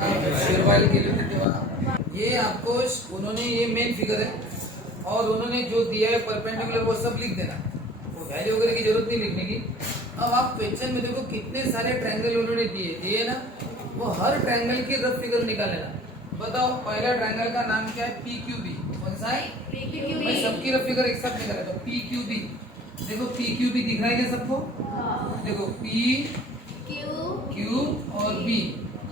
शेरवाल के लिए तेव्हा ये आपको उन्होंने ये मेन फिगर है और उन्होंने जो दिया है परपेंडिकुलर वो सब लिख देना, वो वैल्यू वगैरह की जरूरत नहीं लिखने की। अब आप क्वेश्चन में देखो कितने सारे ट्रायंगल उन्होंने दिए ना, वो हर ट्रायंगल की रफ फिगर निकाल लेना। बताओ पहला ट्रायंगल का नाम क्या है? PQB। कौन सा है? PQB। मैं सबकी रफ फिगर एक साथ निकाला तो PQB। देखो PQB दिख रहा है क्या सबको? देखो P Q और B।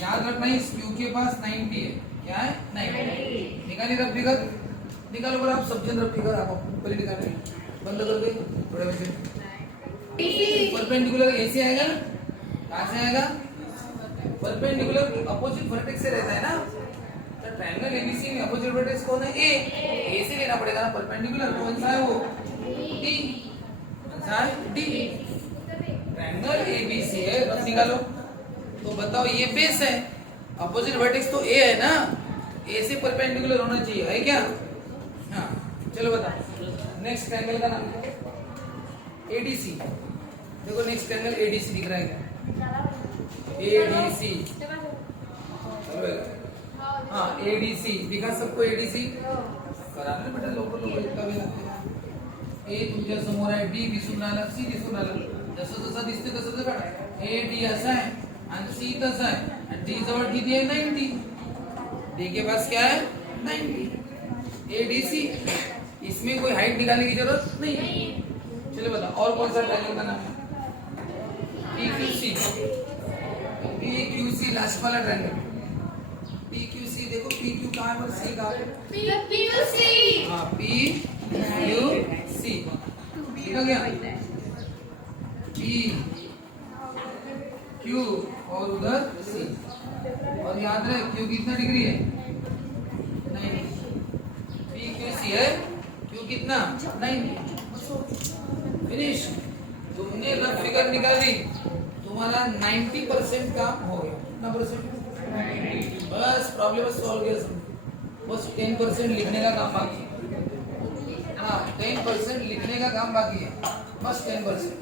याद रखना इस Q के पास 90 है। क्या है? 90। निकालिए रफ फिगर, निकालो। अगर आप सब जन रफ फिगर आप पहले निकाल बंद कर दे थोड़े बच्चे। परपेंडिकुलर ऐसे आएगा ना, कहाँ से आएगा? परपेंडिकुलर अपोजिट वर्टेक्स से रहता है ना, तो ट्रायंगल एबीसी में अपोजिट वर्टेक्स कौन है? ए से लेना पड़ेगा ना परपेंडिकुलर। कौन सा है वो? डी। कौन सा है? डी। ट्रायंगल एबीसी है, रफ निकालो। तो बताओ ये बेस है, अपोजिट वर्टेक्स तो ए है ना, ए से परपेंडिकुलर होना चाहिए, है क्या? हाँ चलो बताओ नेक्स्ट ट्रायंगल का नाम एडीसी। देखो नेक्स्ट ट्रायंगल एडीसी दिख रहा है क्या? एडीसी। हाँ एडीसी दिखा सबको? एडीसी करा ना बेटा, लोकल इतका वेळ लागते। ए तुमच्या समोर आहे, डी दिसून राहिला, सी दिसून राहिला, जसं जसं दिसते तसं तसं काढा। ए डी असा आहे आणि सी तसा आहे आणि डी जवळ किती आहे? 90। डी के पास क्या है? 90। एडीसी, इसमें कोई हाइट निकालने की जरूरत नहीं है। चलो बताओ और कौन सा ट्रायंगल का नाम है? PQC। PQC लास्ट वाला ट्रायंगल। PQC देखो, PQ कहाँ पर, C कहाँ पे? PQC। हाँ PQC ठीक हो गया? PQ और उधर C। और याद रहे Q कितना डिग्री है? 90। PQC है, Q कितना? 90। फिनिश। तुमने रफ फिगर निकाली, तुम्हारा 90% काम हो गया। कितना परसेंट? बस प्रॉब्लम सॉल्व किया। बस 10% लिखने का काम बाकी है। हाँ 10% लिखने का काम बाकी है, बस 10%।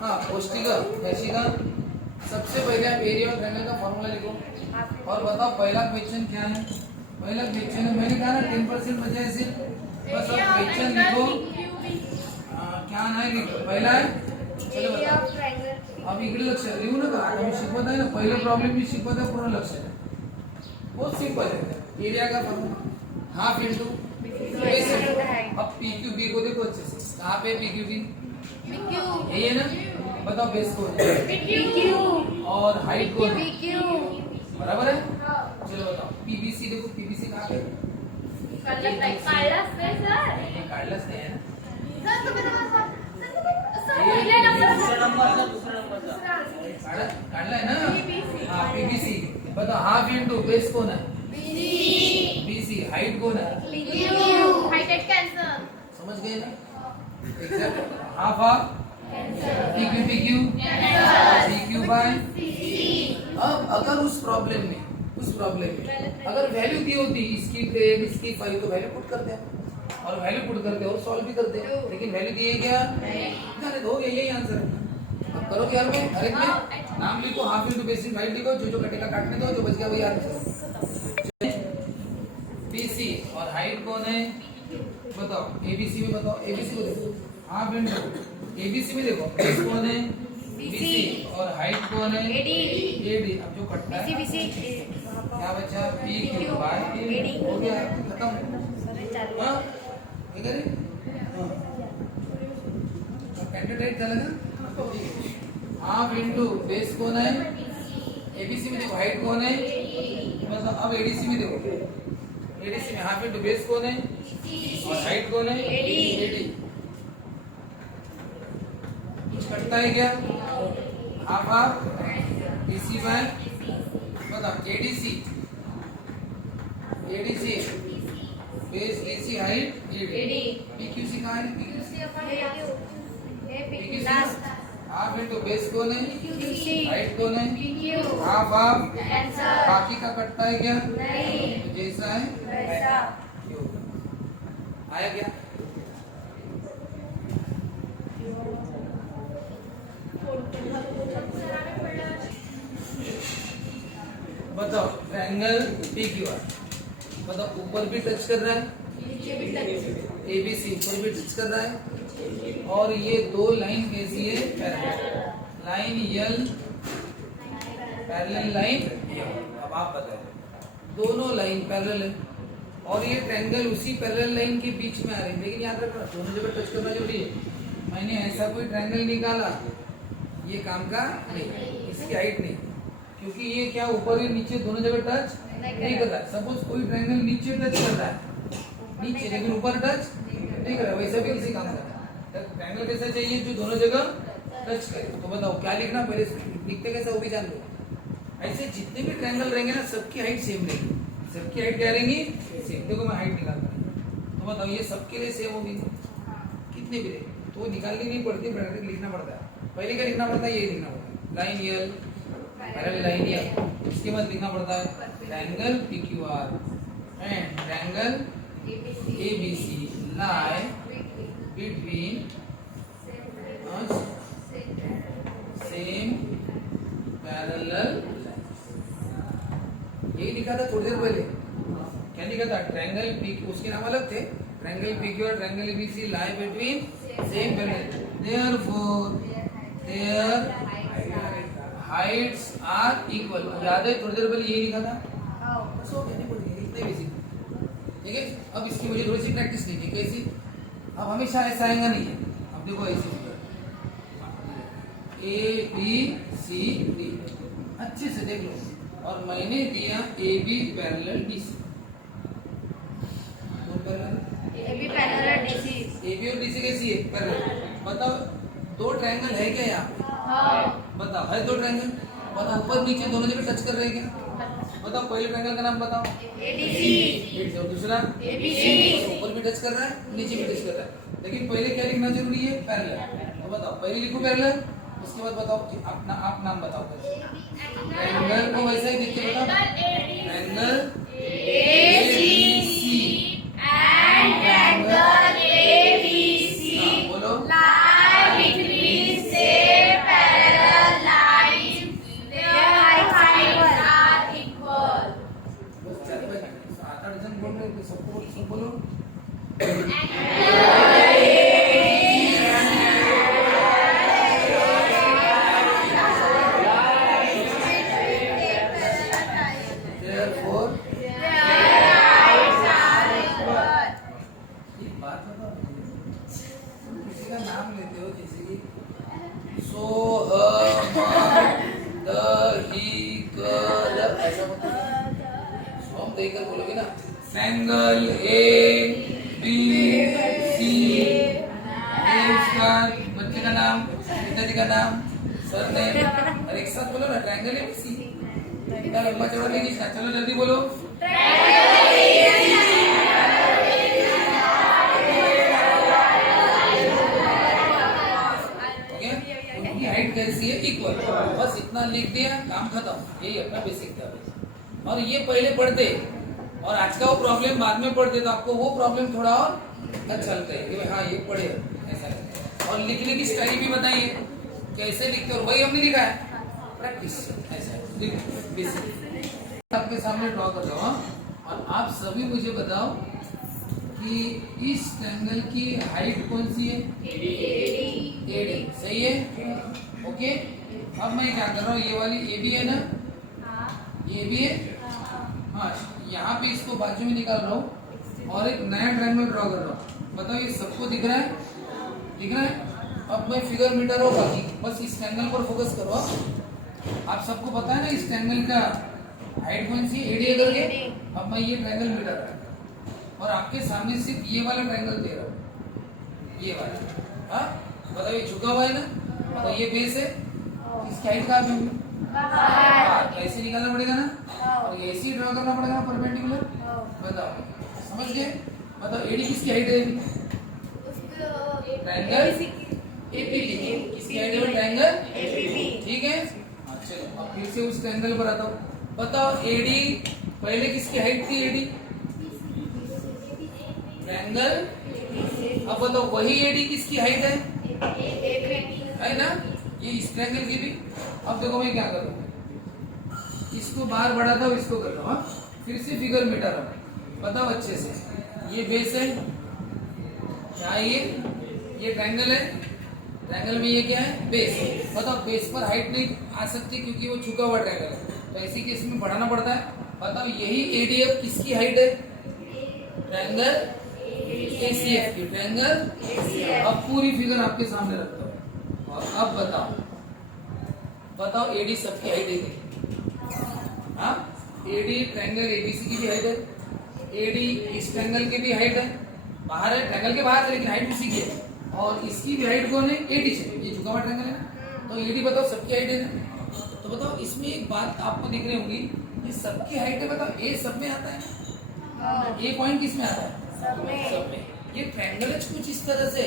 हाँ पौष्टिका वैशिका, सबसे पहले आप एरिया और ट्रायंगल का फॉर्मूला लिखो और बताओ पहला क्वेश्चन क्या है? पहला क्वेश्चन है, मैंने कहा ना 10% बचा है सिर्फ, बस अब क्वेश्चन लिखो। क्या नाही लिखो, पहिला आहे। चलो बताओ, अब इकडे लक्ष देऊ नका, आता मी शिकवत आहे ना, पहिला प्रॉब्लेम मी शिकवत आहे, पूर्ण लक्ष द्या। बहुत सिंपल है, एरिया का फॉर्मूला हाफ इंटू बेस है। अब PQB को देखो अच्छे से, कहाँ पे PQB? ये है ना, बताओ बेस को PQ और हाइट को बराबर है। चलो बताओ PBC देखो, PBC कहाँ पे? काढलाच नाही है काढला है ना? हाँ PBC। बताओ हाफ इंटू बेस कौन है? BC। हाइट कौन है? समझ गए ना? Exact half half PQ CQ by. अब अगर उस प्रॉब्लम में अगर वैल्यू दी होती इसकी 10 इसकी 5 तो वैल्यू पुट करते हैं और वैल्यू पुट करते और सॉल्व भी करते हैं, लेकिन वैल्यू दी है क्या? नहीं। हो गया, यही आंसर है। अब करो क्या? हर एक में नाम लिखो, हाफ इंटू बेसिक हाइट लिखो, जो कटेगा काटने दो, जो बच गया वही आंसर। BC और हाइट कौन है? बताओ ABC में, बताओ ABC को देखो, हाफ इंटू ABC में देखो बेस कौन है? BC और हाइट कौन है? AD। अब जो कटता है क्या बचा? PQ by AD। हो गया, खत्म। हाँ इधर कैंडिडेट झालं ना? हाफ इंटू बेस कौन है? ABC में देखो हाइट कौन है? मतलब अब ADC में देखो, ADC में हाफ इंटू बेस कौन है और हाइट कौन है? AD। कुछ कटता है क्या? हाफ हाफ BC बाय, बताओ ADC base DC height AD। PQC कहाँ है? PQC हाफ इंटू बेस कौन है? हाइट कौन है? Half half. बाकी का कटता है क्या? तो जैसा है वैसा। आया क्या? बताओ बताओ ट्रायंगल पी क्यू आर, बताओ ऊपर भी टच कर रहा है, ABC ऊपर भी टच कर रहा है, और ये दो लाइन कैसी है, पैरेलल लाइन यल, पैरेलल लाइन। अब आप बताओ दोनों लाइन पैरेलल है और ये ट्रायंगल उसी पैरेलल लाइन के बीच में आ रही है, लेकिन याद रखना दोनों जगह टच करना जरूरी है। मैंने ऐसा कोई ट्रायंगल निकाला, ये काम का नहीं, इसकी हाइट नहीं, क्योंकि ये क्या ऊपर या नीचे दोनों जगह टच नहीं कर रहा है। सपोज कोई ट्रायंगल नीचे टच कर रहा है, नीचे लेकिन ऊपर टच नहीं कर रहा, वैसा भी इसी काम का ट्रायंगल कैसा चाहिए जो दोनों जगह टच करे। तो बताओ क्या लिखना, पहले लिखते कैसा वो भी जान लो। ऐसे जितने भी ट्रायंगल रहेंगे ना सबकी हाइट सेम रहेगी, सबकी हाइट क्या रहेंगी, सेम। देखो मैं हाइट निकालता हूँ, तो बताओ ये सबके लिए सेम होगी, कितने भी रहेंगे तो निकालनी नहीं पड़ती, डायरेक्ट लिखना पड़ता है। पहले क्या लिखना पड़ता है, ये लिखना पड़ता है लाइन यल, पैरेलल लाइन यल। इसके बाद लिखना पड़ता है triangle PQR and triangle ABC lie between same parallel। यही लिखा था थोड़ी देर पहले, क्या लिखा था, ट्रायंगल पी, उसके नाम अलग थे, triangle PQR triangle ABC lie between same parallel, therefore their heights are equal। याद है थोड़ी देर पहले यही लिखा था, सो कहने पड़ेगी इतने बेसिक। ठीक है, अब इसकी मुझे थोड़ी सी प्रैक्टिस नहीं है, कैसी, अब हमेशा ऐसा आएगा नहीं है। अब देखो ऐसे ABCD अच्छे से देख लो, और मैंने दिया AB parallel DC, AB parallel DC, AB और DC कैसी है, पैरेलल। बताओ दो ट्रायंगल है क्या यहाँ पे, बताओ है दो ट्रायंगल, बताओ ऊपर नीचे दोनों जगह टच कर रहे हैं क्या, बताओ पहले ट्रायंगल का नाम बताओ, ADC, और दूसरा ABC, ऊपर भी टच कर रहा है नीचे भी टच कर रहा है, लेकिन पहले क्या लिखना जरूरी है, पैरेलल। तो बताओ पहले लिखो पैरेलल, उसके बाद बताओ कि अपना आप नाम बताओ, ट्रायंगल को वैसे ही लिख के बताओ, triangle ACC and triangle ABC बोलो lie between same parallel lines, their heights are equal। बस 4-5 जन बोल रहे हैं, सबको सब बोलो। Therefore, एक बात बताओ, तुम किसी का नाम लेते हो, जैसे कि सो ऐसा बोलते हो, हम देकर बोलोगे ना, ट्रायंगल ABC, उसका बच्चे का नाम, पिताजी का नाम, सरनेम, और एक साथ बोलो ना ट्रायंगल ABC। इतना लंबा चौड़ा नहीं खींचना, चलो जल्दी बोलो। उनकी हाइट कैसी है, इक्वल। बस इतना लिख दिया, काम खत्म। यही अपना बेसिक था। और ये पहले पढ़ते और आज का वो प्रॉब्लम बाद में पढ़ते, तो आपको वो प्रॉब्लम थोड़ा और अच्छा लगता है कि हाँ ये पढ़े ऐसा। और लिखने की स्टाइल भी बताइए कैसे लिखते, और वही हमने लिखा है, प्रैक्टिस ऐसा बेसिक आपके सामने ड्रॉ कर रहा हूँ। और आप सभी मुझे बताओ कि इस ट्रायंगल की हाइट कौन सी है, AD, सही है, ओके। अब मैं क्या कर रहा हूँ, ये वाली AB है ना, ये भी है, हाँ, यहाँ पे इसको बाजू में निकाल रहा हूँ और एक नया ट्रायंगल ड्रॉ कर रहा हूँ। बताओ ये सबको दिख रहा है, दिख रहा है। अब मैं फिगर मीटर और बाकी बस इस ट्रायंगल पर फोकस करो। आप सबको पता है ना इस ट्रायंगल का हाइट कौन सी, AD करके। अब मैं ये ट्रायंगल मीटर और आपके सामने सिर्फ ये वाला ट्रायंगल दे रहा हूँ, ये वाला, हाँ। बताओ ये झुका हुआ है ना, तो ये बेस है, इसकी हाइट कहाँ पे होगी, ऐसे निकालना पड़ेगा ना, और ऐसे ही ड्रॉ करना पड़ेगा परपेंडिकुलर। बताओ समझ गए। बताओ AD किसकी हाइट है, ट्रायंगल APB, किसकी हाइट है, ट्रायंगल APB, ठीक है। चलो अब फिर से उस ट्रायंगल पर आता हूँ। बताओ AD पहले किसकी हाइट थी, AD ट्रायंगल। अब बताओ वही AD किसकी हाइट है ना, ये इस ट्रायंगल की भी। अब देखो मैं क्या करूँ, इसको बाहर बढ़ाता हूँ, इसको कर लो। हाँ, फिर से फिगर मिटा रहा हूँ, बताओ अच्छे से। ये बेस है, क्या है ये ट्रायंगल है, ट्रायंगल में ये क्या है, बेस। बताओ बेस पर हाइट नहीं आ सकती क्योंकि वो झुका हुआ ट्रायंगल है, तो ऐसी केस में बढ़ाना पड़ता है। बताओ यही एडीएफ किसकी हाइट है, ट्रायंगल एसीएफ की, ट्रायंगल। अब पूरी फिगर आपके सामने रखता हूँ और अब बताओ एडी सबकी हाइट है। हाँ, एडी ट्रायंगल एबीसी की भी हाइट है, एडी इस ट्रायंगल की भी हाइट है, बाहर है, ट्रायंगल के बाहर है लेकिन हाइट उसी की है, और इसकी भी हाइट कौन है, एडी से, ये झुका हुआ ट्रायंगल है ना, तो एडी बताओ सबकी हाइट है ना। तो बताओ इसमें एक बात आपको दिख रही होगी, ये सबकी हाइट है, बताओ ए सब में आता है, ए पॉइंट किस में आता है, सब में। ये ट्रायंगल कुछ इस तरह से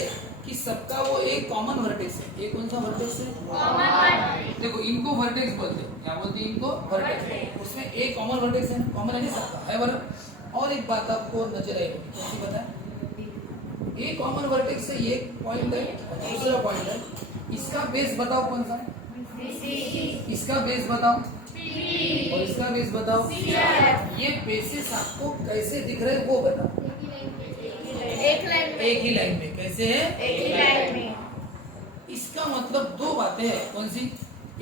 कि सबका वो एक कॉमन वर्टेक्स है। ये कौन सा वर्टेक्स है, कॉमन। देखो इनको वर्टेक्स बोलते हैं, क्या बोलते हैं इनको, वर्टेक्स। उसमें एक कॉमन वर्टेक्स है, कॉमन है नहीं सबका, है बराबर। और एक बात आपको नजर आई होगी, कैसी पता है, एक कॉमन वर्टेक्स से ये पॉइंट है, दूसरा पॉइंट है, इसका बेस बताओ कौन सा, इसका बेस बताओ और इसका बेस बताओ। ये बेसिस आपको कैसे दिख रहे हैं वो बताओ, एक ही लाइन में कैसे है, एक ही लाइन में। इसका मतलब दो बातें हैं, कौन सी,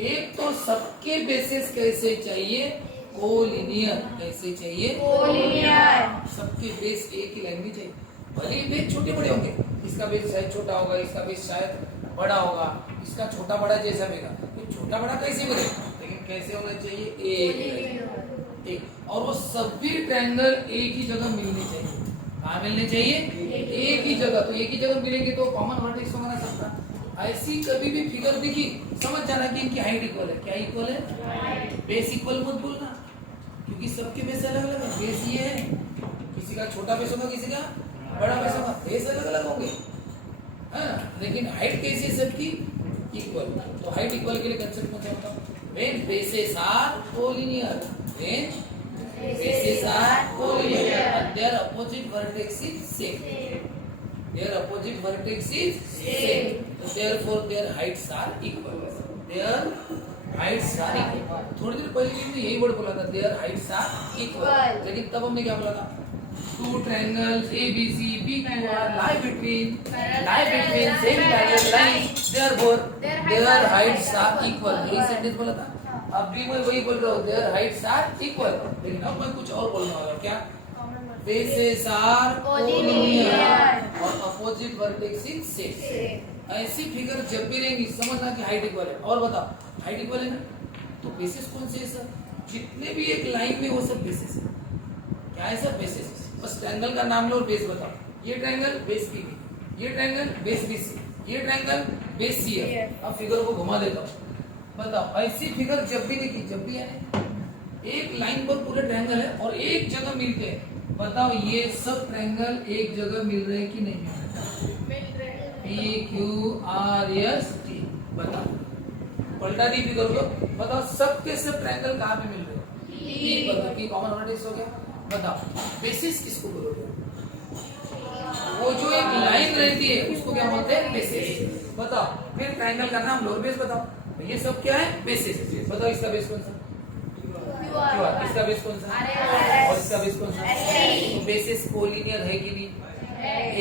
एक तो सबके बेसिस कैसे चाहिए, कोलिनियर कैसे चाहिए, कोलिनियर। सबके बेस एक ही लाइन में चाहिए, भले ही बेस छोटे बड़े होंगे, इसका बेस शायद छोटा होगा, इसका बेस शायद बड़ा होगा, इसका छोटा बड़ा जैसा मिलेगा, तो छोटा बड़ा कैसे मिले, लेकिन कैसे होना चाहिए, एक। और वो सभी ट्रायंगल एक ही जगह मिलने चाहिए, कहाँ मिलने चाहिए, एक ही जगह। तो एक ही जगह मिलेंगे तो कॉमन वर्टेक्स होगा ना सबका। ऐसी कभी भी फिगर दिखी समझ जाना कि इनकी हाइट इक्वल है, क्या इक्वल है, बेस इक्वल मत बोलना, क्योंकि सबके बेस अलग अलग है। बेस ये है, किसी का छोटा बेस होगा, किसी का बड़ा बेस होगा, बेस अलग अलग होंगे, है ना, लेकिन हाइट कैसी है सबकी इक्वल। तो हाइट इक्वल के लिए कंसेप्ट कौन सा बताओ, when bases are collinear, when bases are collinear and their opposite vertex is same. Their opposite vertex is same. So therefore their heights are equal. Their heights are equal. थोड़ी देर पहले हमने यही word बोला था, their heights are equal. लेकिन तब हमने क्या बोला था, two triangles ABC PQR lie between same parallel lines. Therefore their heights are equal. यही सेंटेंस बोला था। अब भी मैं वही बोल रहा हूँ, देयर हाइट्स आर इक्वल, लेकिन अब मैं कुछ और बोलने वाला हूँ, क्या, बेसेस आर कोलिनियर और अपोजिट वर्टेक्स इज सेम। ऐसी फिगर जब भी रहेंगी समझना कि हाइट इक्वल है। और बताओ हाइट इक्वल है ना, तो बेसिस कौन से है सर, जितने भी एक लाइन में वो सब बेसिस है, क्या है सर, बेसिस। बस ट्रायंगल का नाम लो और बेस बताओ, ये ट्रायंगल बेस बी, ये ट्रायंगल बेस बी सी, ये ट्रायंगल बेस सी है। अब फिगर को घुमा देता हूँ, बताओ ऐसी फिगर जब भी देखी, जब भी है एक लाइन पर पूरे ट्रायंगल है और एक जगह मिलते हैं, बताओ ये सब ट्रायंगल एक जगह मिल रहे हैं कि नहीं मिल रहे, PQRST। बताओ पलटा दी फिगर को, बताओ सब के सब ट्रायंगल कहाँ पे मिल रहे हैं, P कॉमन वर्टेक्स हो गया। बताओ बेसिस किसको बोलोगे, वो जो एक लाइन रहती है उसको क्या बोलते हैं, बेसिस। बताओ फिर ट्रायंगल का नाम लोअर बेस बताओ, ये सब क्या है, बेसिस। बताओ इसका बेस कौन सा, क्यूआर, इसका बेस कौन सा, और इसका बेस कौन सा। तो बेसिस कोलिनियर है कि नहीं,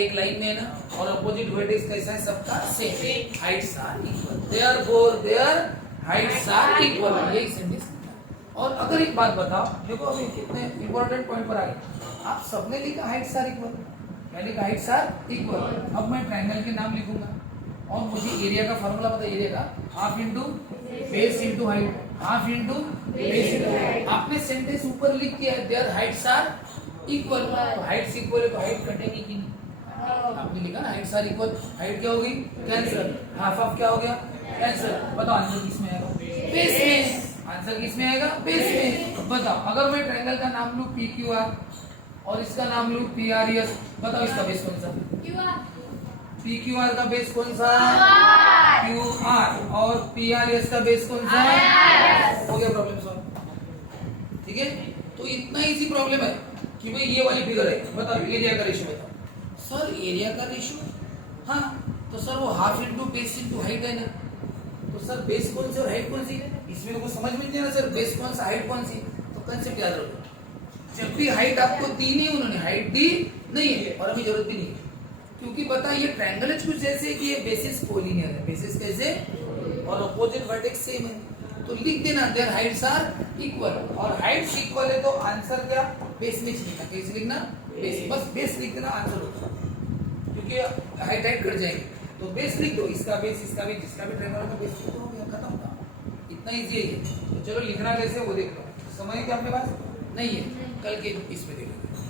एक लाइन में है ना, और अपोजिट वर्टेक्स कैसा है, सबका same, heights are equal, therefore their heights are equal. यही सेंटेंस। और अगर एक बात बताओ, देखो अभी कितने इंपॉर्टेंट पॉइंट पर आ गए, आप सबने लिखा हाइट्स आर इक्वल, मैंने कहा हाइट्स आर इक्वल। अब मैं ट्रायंगल के नाम लिखूंगा और मुझे एरिया का फॉर्मूला पता है, एरिया का half into base into height, half into base into height. आपने सेंटेंस ऊपर लिख दिया है, देयर हाइट्स आर इक्वल, तो हाइट्स इक्वल है तो हाइट कटेगी कि नहीं, आपने लिखा ना हाइट्स आर इक्वल, हाइट क्या होगी, कैंसिल, हाफ ऑफ क्या हो गया, कैंसिल। बताओ आंसर किसमें आएगा, बेस में। आंसर किसमें आएगा, बेस में। बताओ अगर मैं ट्रायंगल का नाम लूं PQR और इसका नाम लूं PRS, बताओ इसका बेस कौन सा, PQR का बेस कौन सा, QR, और PRS का बेस कौन सा, हो गया प्रॉब्लम सॉल्व। ठीक है, तो इतना इजी प्रॉब्लम है कि भाई ये वाली फिगर है, बताओ एरिया का रेशियो बताओ। सर एरिया का रेशियो, हाँ तो सर वो half into base into height है ना, तो तो सर बेस कौन सी और हाइट कौन सी, इसमें तो कुछ समझ में नहीं आ रहा सर, बेस कौन सा हाइट कौन सी। तो कंसेप्ट याद रखो, जब भी हाइट आपको दी नहीं, उन्होंने हाइट दी नहीं है और हमें जरूरत भी नहीं है, क्योंकि पता ये ट्रायंगल कुछ ऐसे कि ये बेसिस कोलिनियर है, बेसिस कैसे और अपोजिट वर्टेक्स सेम है, तो लिख देना देयर हाइट्स आर इक्वल, और हाइट्स इक्वल है तो आंसर क्या बेस में लिखना, कैसे लिखना बेस, बस बेस लिख देना आंसर होगा, क्योंकि हाइट हाइट कट जाएंगे, तो बेस लिख दो, इसका बेस इसका भी जिसका भी ट्रायंगल का बेस लिख दो, हो गया खत्म था, इतना इजी है ये। तो चलो लिखना कैसे वो देख लो, समय क्या अपने पास नहीं है, कल के इसमें देख लो।